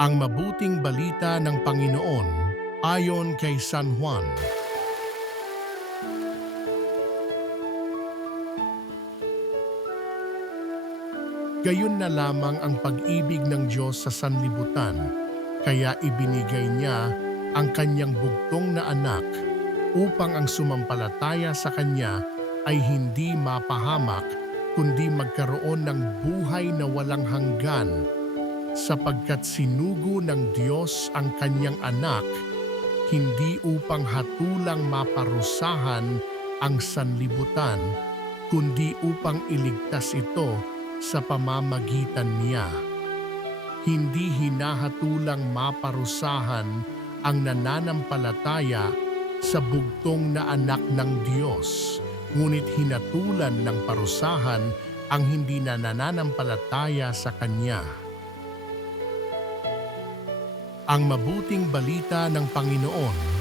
Ang mabuting balita ng Panginoon ayon kay San Juan. Gayon na lamang ang pag-ibig ng Diyos sa sanlibutan, kaya ibinigay niya ang kanyang bugtong na anak upang ang sumampalataya sa kanya ay hindi mapahamak kundi magkaroon ng buhay na walang hanggan, sapagkat sinugo ng Diyos ang kanyang anak hindi upang hatulang maparusahan ang sanlibutan, kundi upang iligtas ito sa pamamagitan niya. Hindi hinahatulang maparusahan ang nananampalataya sa bugtong na anak ng Diyos, ngunit hinatulan ng parusahan ang hindi na nananampalataya sa Kanya. Ang mabuting balita ng Panginoon